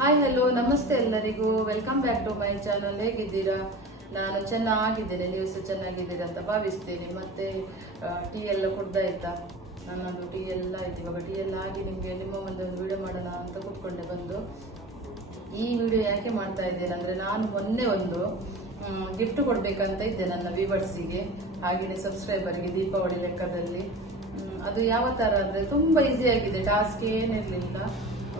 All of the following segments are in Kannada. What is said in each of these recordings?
ಹಾಯ್ ಹಲೋ ನಮಸ್ತೆ ಎಲ್ಲರಿಗೂ. Welcome back to my channel ಹೇಗಿದ್ದೀರಾ? ನಾನು ಚೆನ್ನಾಗಿದ್ದೇನೆ. ನೀವು ಸಹ ಚೆನ್ನಾಗಿದ್ದೀರಾ ಅಂತ ಭಾವಿಸ್ತೇನೆ. ಮತ್ತೆ ಟೀ ಎಲ್ಲ ಕುಡ್ದಾಯ್ತಾ ನನ್ನದು ಟೀ ಎಲ್ಲ ಆಯ್ತು. ಇವಾಗ ಟೀ ಎಲ್ಲ ಆಗಿ ನಿಮಗೆ ನಿಮ್ಮ ಮುಂದೆ ಒಂದು ವಿಡಿಯೋ ಮಾಡೋಣ ಅಂತ ಕೂತ್ಕೊಂಡೆ ಬಂದು. ಈ ವಿಡಿಯೋ ಯಾಕೆ ಮಾಡ್ತಾ ಇದ್ದೇನೆ ಅಂದರೆ ನಾನು ಮೊನ್ನೆ ಒಂದು ಗಿಫ್ಟ್ ಕೊಡಬೇಕಂತ ಇದ್ದೆ ನನ್ನ ವ್ಯೂವರ್ಸಿಗೆ ಹಾಗೆಯೇ ಸಬ್ಸ್ಕ್ರೈಬರ್ಗೆ ದೀಪಾವಳಿ ಲೆಕ್ಕದಲ್ಲಿ. ಅದು ಯಾವ ಥರ ಅಂದರೆ ತುಂಬ ಈಸಿ ಆಗಿದೆ. ಟಾಸ್ಕ್ ಏನಿರ್ಲಿಲ್ಲ.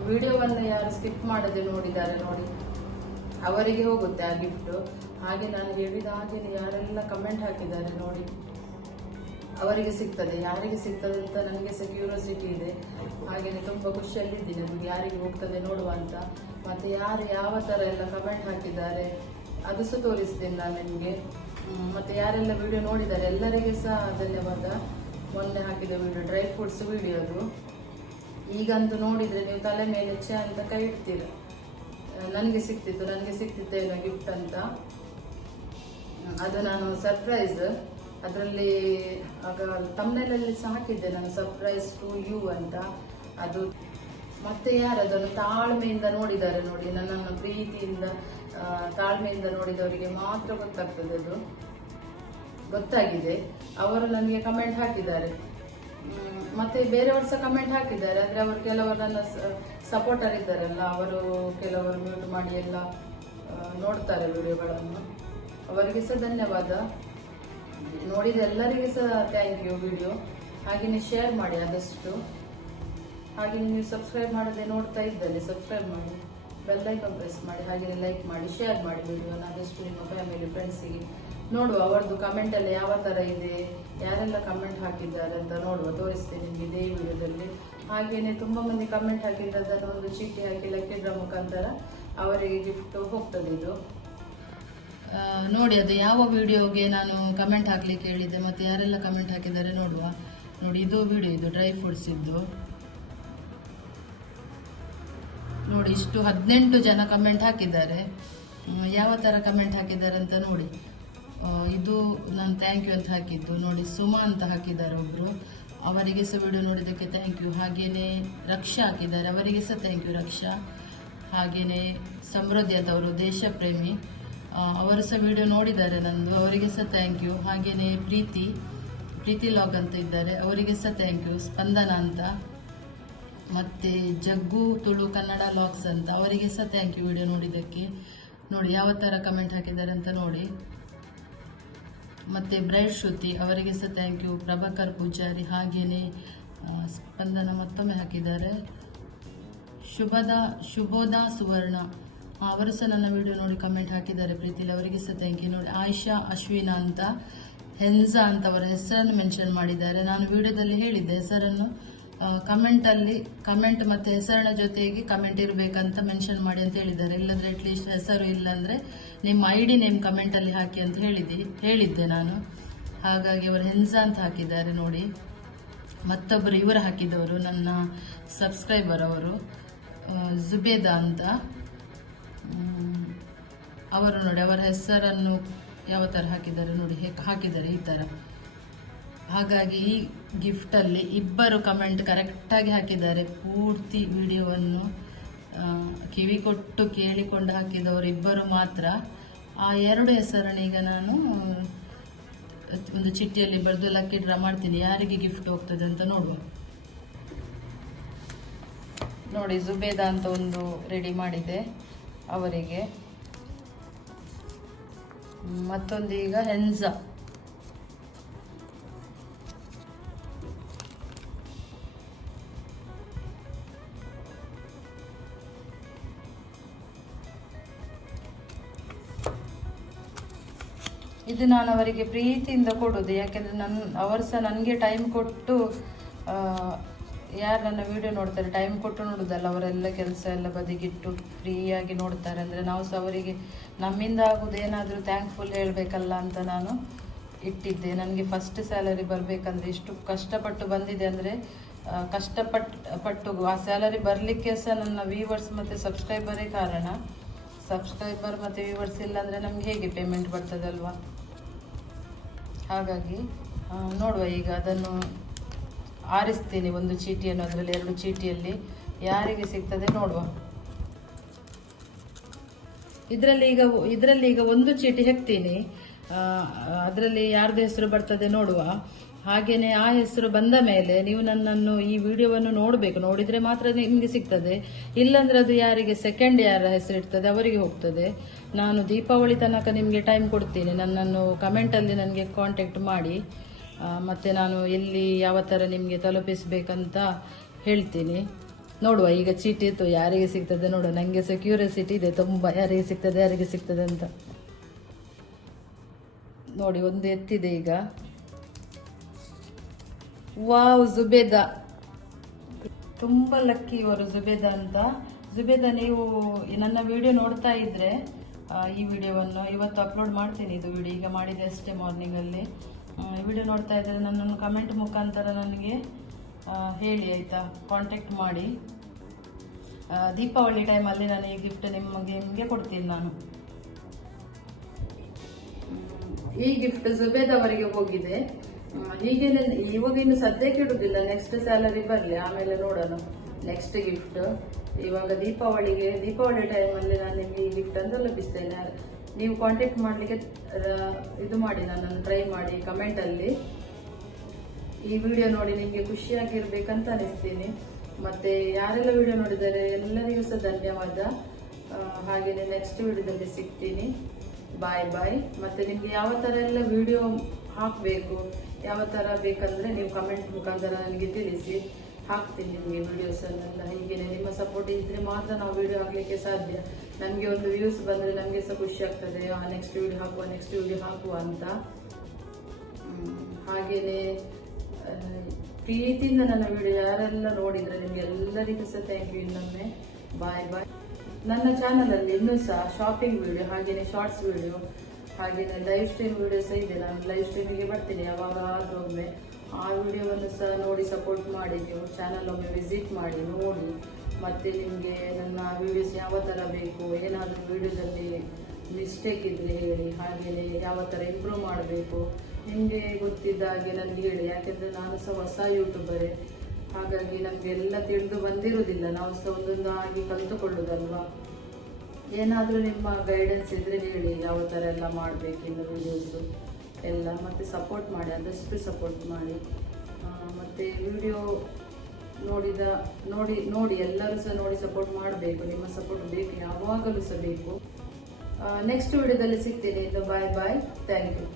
ವಿಡಿಯೋವನ್ನು ಯಾರು ಸ್ಕಿಪ್ ಮಾಡದೆ ನೋಡಿದ್ದಾರೆ ನೋಡಿ. ಅವರಿಗೆ ಹೋಗುತ್ತೆ ಆ ಗಿಫ್ಟ್ ಹಾಗೆ ನಾನು ಹೇಳಿದ ಹಾಗೆ ಯಾರೆಲ್ಲ ಕಮೆಂಟ್ ಹಾಕಿದ್ದಾರೆ ನೋಡಿ. ಅವರಿಗೆ ಸಿಗ್ತದೆ. ಯಾರಿಗೆ ಸಿಗ್ತದೆ ಅಂತ ನನಗೆ ಸಹ ಕ್ಯೂರಿಯಾಸಿಟಿ ಇದೆ. ಹಾಗೆಯೇ ತುಂಬ ಖುಷಿಯಲ್ಲಿದ್ದೀನಿ. ಅದು ಯಾರಿಗೆ ಹೋಗ್ತದೆ ನೋಡುವ ಅಂತ. ಮತ್ತೆ ಯಾರು ಯಾವ ಥರ ಎಲ್ಲ ಕಮೆಂಟ್ ಹಾಕಿದ್ದಾರೆ, ಅದು ಸಹ ತೋರಿಸ್ತೇನೆ ನಾನು ನಿಮಗೆ. ಮತ್ತು ಯಾರೆಲ್ಲ ವಿಡಿಯೋ ನೋಡಿದ್ದಾರೆ, ಎಲ್ಲರಿಗೆ ಸಹ ಧನ್ಯವಾದ. ಮೊನ್ನೆ ಹಾಕಿದ ವಿಡಿಯೋ ಡ್ರೈ ಫ್ರೂಟ್ಸ್ ವಿಡಿಯೋ ಅದು. ಈಗಂತೂ ನೋಡಿದರೆ ನೀವು ತಲೆ ಮೇಲೆ ಛೆ ಅಂತ ಕೈ ಇಡ್ತೀರ. ನನಗೆ ಸಿಕ್ತಿತ್ತು, ನನಗೆ ಸಿಕ್ತಿತ್ತೇನೋ ಗಿಫ್ಟ್ ಅಂತ. ಅದು ನಾನು ಸರ್ಪ್ರೈಸ್ ಅದರಲ್ಲಿ ಆಗ ತಮ್ಮನೇಲಲ್ಲಿ ಸಹ ಹಾಕಿದ್ದೆ ನಾನು ಸರ್ಪ್ರೈಸ್ ಟು ಯು ಅಂತ. ಅದು ಮತ್ತೆ ಯಾರು ಅದನ್ನು ತಾಳ್ಮೆಯಿಂದ ನೋಡಿದ್ದಾರೆ ನೋಡಿ, ನನ್ನನ್ನು ಪ್ರೀತಿಯಿಂದ ತಾಳ್ಮೆಯಿಂದ ನೋಡಿದವರಿಗೆ ಮಾತ್ರ ಗೊತ್ತಾಗ್ತದೆ ಅದು. ಗೊತ್ತಾಗಿದೆ. ಅವರು ನನಗೆ ಕಮೆಂಟ್ ಹಾಕಿದ್ದಾರೆ. ಮತ್ತೆ ಬೇರೆಯವರು ಸಹ ಕಮೆಂಟ್ ಹಾಕಿದ್ದಾರೆ. ಅಂದ್ರೆ ಅವರು ಕೆಲವರು ನನ್ನ ಸಪೋರ್ಟರ್ ಇದ್ದಾರಲ್ಲ, ಅವರು ಕೆಲವರು ಮ್ಯೂಟ್ ಮಾಡಿ ಎಲ್ಲ ನೋಡ್ತಾರೆ ವಿಡಿಯೋಗಳನ್ನು ಅವರಿಗೆ ಸಹ ಧನ್ಯವಾದ. ನೋಡಿದ ಎಲ್ಲರಿಗೆ ಸಹ ಥ್ಯಾಂಕ್ ಯು ವಿಡಿಯೋ ಹಾಗೆಯೇ ಶೇರ್ ಮಾಡಿ ಆದಷ್ಟು. ಹಾಗೆ ನೀವು ಸಬ್ಸ್ಕ್ರೈಬ್ ಮಾಡದೆ ನೋಡ್ತಾ ಇದ್ದಲ್ಲಿ ಸಬ್ಸ್ಕ್ರೈಬ್ ಮಾಡಿ. ಬೆಲ್ ಐಕಾನ್ ಪ್ರೆಸ್ ಮಾಡಿ ಹಾಗೆ ಲೈಕ್ ಮಾಡಿ ಶೇರ್ ಮಾಡಿ ವಿಡಿಯೋನ ಆದಷ್ಟು ನಿಮ್ಮ ಫ್ಯಾಮಿಲಿ ಫ್ರೆಂಡ್ಸಿಗೆ ನೋಡುವ ಅವರದ್ದು ಕಮೆಂಟ್ ಎಲ್ಲ ಯಾವ ಥರ ಇದೆ, ಯಾರೆಲ್ಲ ಕಮೆಂಟ್ ಹಾಕಿದ್ದಾರೆ ಅಂತ ನೋಡುವ, ತೋರಿಸ್ತೇನೆ ನಿಮಗೆ ಇದೇ ವಿಡಿಯೋದಲ್ಲಿ. ಹಾಗೆಯೇ ತುಂಬ ಮಂದಿ ಕಮೆಂಟ್ ಹಾಕಿದ್ದಾರೆ ಒಂದು ಚೀಟಿ ಹಾಕಿ ಲೆಕ್ಕಿದ್ರ ಮುಖಾಂತರ ಅವರಿಗೆ ಗಿಫ್ಟ್ ಹೋಗ್ತದೆ ಇದು. ನೋಡಿ, ಅದು ಯಾವ ವಿಡಿಯೋಗೆ ನಾನು ಕಮೆಂಟ್ ಹಾಕ್ಲಿಕ್ಕೆ ಹೇಳಿದ್ದೆ, ಮತ್ತೆ ಯಾರೆಲ್ಲ ಕಮೆಂಟ್ ಹಾಕಿದ್ದಾರೆ ನೋಡುವ. ನೋಡಿ, ಇದು ವಿಡಿಯೋ, ಇದು ಡ್ರೈ ಫ್ರೂಟ್ಸ್ ಇದ್ದು. ನೋಡಿ, ಇಷ್ಟು ಹದಿನೆಂಟು ಜನ ಕಮೆಂಟ್ ಹಾಕಿದ್ದಾರೆ. ಯಾವ ಥರ ಕಮೆಂಟ್ ಹಾಕಿದ್ದಾರೆ ಅಂತ ನೋಡಿ. ಇದು ನಾನು ಥ್ಯಾಂಕ್ ಯು ಅಂತ ಹಾಕಿದ್ದು. ನೋಡಿ ಸುಮಾ ಅಂತ ಹಾಕಿದ್ದಾರೆ ಒಬ್ಬರು ಅವರಿಗೆ ಸಹ ವಿಡಿಯೋ ನೋಡಿದ್ದಕ್ಕೆ ಥ್ಯಾಂಕ್ ಯು ಹಾಗೆಯೇ ರಕ್ಷಾ ಹಾಕಿದ್ದಾರೆ. ಅವರಿಗೆ ಸಹ ಥ್ಯಾಂಕ್ ಯು ರಕ್ಷಾ. ಹಾಗೆಯೇ ಸಮೃದ್ಧಿ ಆದವರು ದೇಶ ಪ್ರೇಮಿ ಆ, ಅವರು ಸಹ ವಿಡಿಯೋ ನೋಡಿದ್ದಾರೆ ನಂದು. ಅವರಿಗೆ ಸಹ ಥ್ಯಾಂಕ್ ಯು ಹಾಗೆಯೇ ಪ್ರೀತಿ. ಪ್ರೀತಿ ಲಾಗ್ ಅಂತ ಇದ್ದಾರೆ. ಅವರಿಗೆ ಸಹ ಥ್ಯಾಂಕ್ ಯು ಸ್ಪಂದನ ಅಂತ. ಮತ್ತೆ ಜಗ್ಗು ತುಳು ಕನ್ನಡ ಲಾಗ್ಸ್ ಅಂತ. ಅವರಿಗೆ ಸಹ ಥ್ಯಾಂಕ್ ಯು ವಿಡಿಯೋ ನೋಡಿದ್ದಕ್ಕೆ. ನೋಡಿ ಯಾವ ಥರ ಕಮೆಂಟ್ ಹಾಕಿದ್ದಾರೆ ಅಂತ ನೋಡಿ. ಮತ್ತೆ ಬ್ರೈಟ್ ಶ್ರುತಿ, ಅವರಿಗೆ ಸಹ ಥ್ಯಾಂಕ್ ಯು ಪ್ರಭಾಕರ್ ಪೂಜಾರಿ ಹಾಗೆಯೇ ಸ್ಪಂದನ ಮತ್ತೊಮ್ಮೆ ಹಾಕಿದ್ದಾರೆ. ಶುಭದ, ಶುಭೋದ ಸುವರ್ಣ. ಅವರು ಸಹ ನನ್ನ ವಿಡಿಯೋ ನೋಡಿ ಕಮೆಂಟ್ ಹಾಕಿದ್ದಾರೆ. ಪ್ರೀತಿಲಿ ಅವರಿಗೆ ಸಹ ಥ್ಯಾಂಕ್ ಯು ನೋಡಿ, ಆಯಿಷಾ ಅಶ್ವಿನಾ ಅಂತ ಹೆನ್ಸಾ ಅಂತ ಅವರ ಹೆಸರನ್ನು ಮೆನ್ಷನ್ ಮಾಡಿದ್ದಾರೆ. ನಾನು ವಿಡಿಯೋದಲ್ಲಿ ಹೇಳಿದ್ದೆ ಹೆಸರನ್ನು. ಕಮೆಂಟಲ್ಲಿ ಕಮೆಂಟ್ ಮತ್ತು ಹೆಸರಿನ ಜೊತೆಗೆ ಕಮೆಂಟ್ ಇರಬೇಕಂತ ಮೆನ್ಷನ್ ಮಾಡಿ ಅಂತ ಹೇಳಿದ್ದಾರೆ. ಇಲ್ಲಾಂದ್ರೆ ಅಟ್ಲೀಸ್ಟ್ ಹೆಸರು ಇಲ್ಲಾಂದರೆ ನಿಮ್ಮ ಐ ಡಿ ನೇಮ್ ಕಮೆಂಟಲ್ಲಿ ಹಾಕಿ ಅಂತ ಹೇಳಿದ್ದೆ ಹೇಳಿದ್ದೆ ನಾನು. ಹಾಗಾಗಿ ಅವರು ಹೆನ್ಸ ಅಂತ ಹಾಕಿದ್ದಾರೆ ನೋಡಿ. ಮತ್ತೊಬ್ಬರು ಇವರು ಹಾಕಿದವರು, ನನ್ನ ಸಬ್ಸ್ಕ್ರೈಬರ್ ಅವರು ಝುಬೇದಾ ಜುಬೇದಾ ಅಂತ. ಅವರು ನೋಡಿ, ಅವರ ಹೆಸರನ್ನು ಯಾವ ಥರ ಹಾಕಿದ್ದಾರೆ ನೋಡಿ ಹಾಕಿದ್ದಾರೆ ಈ ಥರ ಹಾಗಾಗಿ ಈ ಗಿಫ್ಟಲ್ಲಿ ಇಬ್ಬರು ಕಮೆಂಟ್ ಕರೆಕ್ಟಾಗಿ ಹಾಕಿದ್ದಾರೆ. ಪೂರ್ತಿ ವಿಡಿಯೋವನ್ನು ಕಿವಿ ಕೊಟ್ಟು ಕೇಳಿಕೊಂಡು ಹಾಕಿದವರು ಇಬ್ಬರು ಮಾತ್ರ. ಆ ಎರಡು ಹೆಸರನ್ನು ನಾನು, ಒಂದು ಚಿಟ್ಟಿಯಲ್ಲಿ ಬರೆದು ಲಕ್ಕಿ ಡ್ರಾ ಮಾಡ್ತೀನಿ. ಯಾರಿಗೆ ಗಿಫ್ಟ್ ಹೋಗ್ತದೆ ಅಂತ ನೋಡುವ. ನೋಡಿ, ಜುಬೇದ ಅಂತ ಒಂದು ರೆಡಿ ಮಾಡಿದೆ ಅವರಿಗೆ. ಮತ್ತೊಂದು ಈಗ ಹೆನ್ಸಾ ಇದು ನಾನು ಅವರಿಗೆ ಪ್ರೀತಿಯಿಂದ ಕೊಡೋದು ಯಾಕೆಂದರೆ ನನ್ನ ಅವರು ಸಹ ನನಗೆ ಟೈಮ್ ಕೊಟ್ಟು ಯಾರು ನನ್ನ ವಿಡಿಯೋ ನೋಡ್ತಾರೆ ಟೈಮ್ ಕೊಟ್ಟು ನೋಡೋದಲ್ಲ, ಅವರೆಲ್ಲ ಕೆಲಸ ಎಲ್ಲ ಬದಿಗಿಟ್ಟು ಫ್ರೀಯಾಗಿ ನೋಡ್ತಾರೆ. ಅಂದರೆ ನಾವು ಸಹ ಅವರಿಗೆ ನಮ್ಮಿಂದ ಆಗೋದು ಏನಾದರೂ ಥ್ಯಾಂಕ್ಫುಲ್ ಹೇಳಬೇಕಲ್ಲ ಅಂತ ನಾನು ಇಟ್ಟಿದ್ದೆ. ನನಗೆ ಫಸ್ಟ್ ಸ್ಯಾಲರಿ ಬರಬೇಕಂದ್ರೆ ಇಷ್ಟು ಕಷ್ಟಪಟ್ಟು ಬಂದಿದೆ ಅಂದರೆ ಕಷ್ಟಪಟ್ಟು ಪಟ್ಟು ಆ ಸ್ಯಾಲರಿ ಬರಲಿಕ್ಕೆ ಸಹ ನನ್ನ ವ್ಯೂವರ್ಸ್ ಮತ್ತು ಸಬ್ಸ್ಕ್ರೈಬರೇ ಕಾರಣ. ಸಬ್ಸ್ಕ್ರೈಬರ್ ಮತ್ತು ವ್ಯೂವರ್ಸ್ ಇಲ್ಲ ಅಂದರೆ ನಮ್ಗೆ ಹೇಗೆ ಪೇಮೆಂಟ್ ಬರ್ತದಲ್ವಾ? ಹಾಗಾಗಿ ನೋಡುವ ಈಗ ಅದನ್ನು ಆರಿಸ್ತೀನಿ ಒಂದು ಚೀಟಿಯನ್ನು, ಅದರಲ್ಲಿ ಎರಡು ಚೀಟಿಯಲ್ಲಿ ಯಾರಿಗೆ ಸಿಗ್ತದೆ ನೋಡುವ. ಇದರಲ್ಲಿ ಈಗ ಇದರಲ್ಲಿ ಈಗ ಒಂದು ಚೀಟಿ ಹೆಕ್ತೀನಿ. ಅದರಲ್ಲಿ ಯಾರ್ದು ಹೆಸರು ಬರ್ತದೆ ನೋಡುವ. ಹಾಗೇನೆ ಆ ಹೆಸರು ಬಂದ ಮೇಲೆ ನೀವು ನನ್ನನ್ನು ಈ ವಿಡಿಯೋವನ್ನು ನೋಡಬೇಕು. ನೋಡಿದ್ರೆ ಮಾತ್ರ ನಿಮಗೆ ಸಿಗ್ತದೆ. ಇಲ್ಲಾಂದ್ರೆ ಅದು ಯಾರಿಗೆ ಸೆಕೆಂಡ್ ಯಾರ ಹೆಸರು ಇರ್ತದೆ ಅವರಿಗೆ ಹೋಗ್ತದೆ. ನಾನು ದೀಪಾವಳಿ ತನಕ ನಿಮಗೆ ಟೈಮ್ ಕೊಡ್ತೀನಿ. ನನ್ನನ್ನು ಕಮೆಂಟಲ್ಲಿ ನನಗೆ ಕಾಂಟ್ಯಾಕ್ಟ್ ಮಾಡಿ. ಮತ್ತೆ ನಾನು ಎಲ್ಲಿ, ಯಾವ ಥರ ನಿಮಗೆ ತಲುಪಿಸಬೇಕಂತ ಹೇಳ್ತೀನಿ. ನೋಡುವ, ಈಗ ಚೀಟಿ ಇತ್ತು. ಯಾರಿಗೆ ಸಿಗ್ತದೆ ನೋಡುವ. ನನಗೆ ಸಹ ಇದೆ. ತುಂಬ ಯಾರಿಗೆ ಸಿಗ್ತದೆ ಯಾರಿಗೆ ಸಿಗ್ತದೆ ಅಂತ. ನೋಡಿ, ಒಂದು ಎತ್ತಿದೆ ಈಗ. ವಾವ್, ಜುಬೇದಾ. ತುಂಬ ಲಕ್ಕಿ ಇವರು ಜುಬೇದಾ ಅಂತ. ಜುಬೇದಾ, ನೀವು ನನ್ನ ವಿಡಿಯೋ ನೋಡ್ತಾ ಇದ್ರೆ ಈ ವಿಡಿಯೋವನ್ನು ಇವತ್ತು ಅಪ್ಲೋಡ್ ಮಾಡ್ತೀನಿ. ಇದು ವಿಡಿಯೋ ಈಗ ಮಾಡಿದೆ ಅಷ್ಟೇ ಮಾರ್ನಿಂಗಲ್ಲಿ ವಿಡಿಯೋ ನೋಡ್ತಾ ಇದ್ರೆ ನನ್ನನ್ನು ಕಮೆಂಟ್ ಮುಖಾಂತರ ನನಗೆ ಹೇಳಿ ಆಯಿತಾ? ಕಾಂಟ್ಯಾಕ್ಟ್ ಮಾಡಿ. ದೀಪಾವಳಿ ಟೈಮಲ್ಲಿ ನಾನು ಈ ಗಿಫ್ಟ್ ನಿಮಗೆ ನಿಮಗೆ ಕೊಡ್ತೀನಿ ನಾನು? ಈ ಗಿಫ್ಟ್ ಜುಬೇದ್ ಅವರಿಗೆ ಹೋಗಿದೆ. ಹೀಗೇನೆ ಇವಾಗ ಇನ್ನು ಸದ್ಯಕ್ಕೆ ಇಡುದಿಲ್ಲ ನೆಕ್ಸ್ಟ್ ಸ್ಯಾಲರಿ ಬರಲಿ, ಆಮೇಲೆ ನೋಡೋಣ. ನೆಕ್ಸ್ಟ್ ಗಿಫ್ಟ್ ಇವಾಗ ದೀಪಾವಳಿಗೆ, ದೀಪಾವಳಿ ಟೈಮಲ್ಲಿ ನಾನು ನಿಮಗೆ ಈ ಗಿಫ್ಟ್ ಅಂತ ಲಭಿಸ್ತೇನೆ ನೀವು ಕಾಂಟ್ಯಾಕ್ಟ್ ಮಾಡಲಿಕ್ಕೆ ಇದು ಮಾಡಿ, ನನ್ನನ್ನು ಟ್ರೈ ಮಾಡಿ ಕಮೆಂಟಲ್ಲಿ ಈ ವಿಡಿಯೋ ನೋಡಿ ನಿಮಗೆ ಖುಷಿಯಾಗಿರ್ಬೇಕಂತ ಅನಿಸ್ತೀನಿ. ಮತ್ತೆ ಯಾರೆಲ್ಲ ವಿಡಿಯೋ ನೋಡಿದರೆ ಎಲ್ಲರಿಗೂ ಸಹ ಧನ್ಯವಾದ. ಹಾಗೆಯೇ ನೆಕ್ಸ್ಟ್ ವಿಡಿಯೋದಲ್ಲಿ ಸಿಗ್ತೀನಿ. ಬಾಯ್ ಬಾಯ್ ಮತ್ತೆ ನಿಮ್ಗೆ ಯಾವ ಥರ ಎಲ್ಲ ವಿಡಿಯೋ ಹಾಕಬೇಕು. ಯಾವ ಥರ ಬೇಕಂದರೆ ನೀವು ಕಮೆಂಟ್ ಮುಖಾಂತರ ನನಗೆ ತಿಳಿಸಿ. ಹಾಕ್ತೀನಿ ನಿಮಗೆ ವಿಡಿಯೋಸನ್ನೆಲ್ಲ ಹೀಗೇನೆ ನಿಮ್ಮ ಸಪೋರ್ಟ್ ಇದ್ದರೆ ಮಾತ್ರ ನಾವು ವಿಡಿಯೋ ಹಾಕಲಿಕ್ಕೆ ಸಾಧ್ಯ. ನಮಗೆ ಒಂದು ವ್ಯೂಸ್ ಬಂದರೆ ನಮಗೆ ಸಹ ಖುಷಿ ಆಗ್ತದೆ. ನೆಕ್ಸ್ಟ್ ವೀಡಿಯೋ ಹಾಕುವ ನೆಕ್ಸ್ಟ್ ವೀಡಿಯೋ ಹಾಕುವ ಅಂತ. ಹಾಗೆಯೇ ಪ್ರೀತಿಯಿಂದ ನನ್ನ ವಿಡಿಯೋ ಯಾರೆಲ್ಲ ನೋಡಿದರೆ ನಿಮಗೆ ಎಲ್ಲರಿಗೂ ಸಹ ಥ್ಯಾಂಕ್ ಯು ಇನ್ನೊಮ್ಮೆ. ಬಾಯ್ ಬಾಯ್ ನನ್ನ ಚಾನಲಲ್ಲಿ ಇನ್ನೂ ಸಹ ಶಾಪಿಂಗ್ ವಿಡಿಯೋ ಹಾಗೆಯೇ ಶಾರ್ಟ್ಸ್ ವಿಡಿಯೋ ಹಾಗೇನೆ ಲೈವ್ ಸ್ಟ್ರೀಮ್ ವಿಡಿಯೋ ಸಹ ಇದೆ. ನಾನು ಲೈವ್ ಸ್ಟ್ರೀಮಿಗೆ ಬರ್ತೀನಿ. ಯಾವಾಗ ಒಮ್ಮೆ ಆ ವಿಡಿಯೋವನ್ನು ಸಹ ನೋಡಿ ಸಪೋರ್ಟ್ ಮಾಡಿ. ನೀವು ಚಾನಲ್ ಒಮ್ಮೆ ವಿಸಿಟ್ ಮಾಡಿ, ನೋಡಿ. ಮತ್ತೆ ನಿಮಗೆ ನನ್ನ ವೀಡಿಯೋಸ್ ಯಾವ ಥರ ಬೇಕು, ಏನಾದರೂ ವಿಡಿಯೋದಲ್ಲಿ ಮಿಸ್ಟೇಕ್ ಇದ್ರೆ ಹೇಳಿ ಹಾಗೆಯೇ ಯಾವ ಥರ ಇಂಪ್ರೂವ್ ಮಾಡಬೇಕು, ನಿಮಗೆ ಗೊತ್ತಿದ್ದ ಹಾಗೆ ನನಗೆ ಹೇಳಿ. ಯಾಕೆಂದರೆ ನಾನು ಸಹ ಹೊಸ ಯೂಟ್ಯೂಬರೇ ಹಾಗಾಗಿ ನಮಗೆಲ್ಲ ತಿಳಿದು ಬಂದಿರೋದಿಲ್ಲ ನಾವು ಸಹ ಒಂದೊಂದು ಆಗಿ ಕಲಿತುಕೊಳ್ಳೋದಲ್ವಾ? ಏನಾದರೂ ನಿಮ್ಮ ಗೈಡೆನ್ಸ್ ಇದ್ರೆ ಹೇಳಿ, ಯಾವ ಥರ ಎಲ್ಲ ಮಾಡಬೇಕಿನ್ನು ವೀಡಿಯೋಸು ಎಲ್ಲ ಮತ್ತು ಸಪೋರ್ಟ್ ಮಾಡಿ, ಆದಷ್ಟು ಸಪೋರ್ಟ್ ಮಾಡಿ. ಮತ್ತೆ ವಿಡಿಯೋ ನೋಡಿದ, ನೋಡಿ ನೋಡಿ, ಎಲ್ಲರೂ ಸಹ ನೋಡಿ ಸಪೋರ್ಟ್ ಮಾಡಬೇಕು. ನಿಮ್ಮ ಸಪೋರ್ಟ್ ಬೇಕು, ಯಾವಾಗಲೂ ಸಹ ಬೇಕು. ನೆಕ್ಸ್ಟ್ ವಿಡಿಯೋದಲ್ಲಿ ಸಿಗ್ತೀನಿ ಇದು ಬಾಯ್ ಬಾಯ್ ಥ್ಯಾಂಕ್ ಯು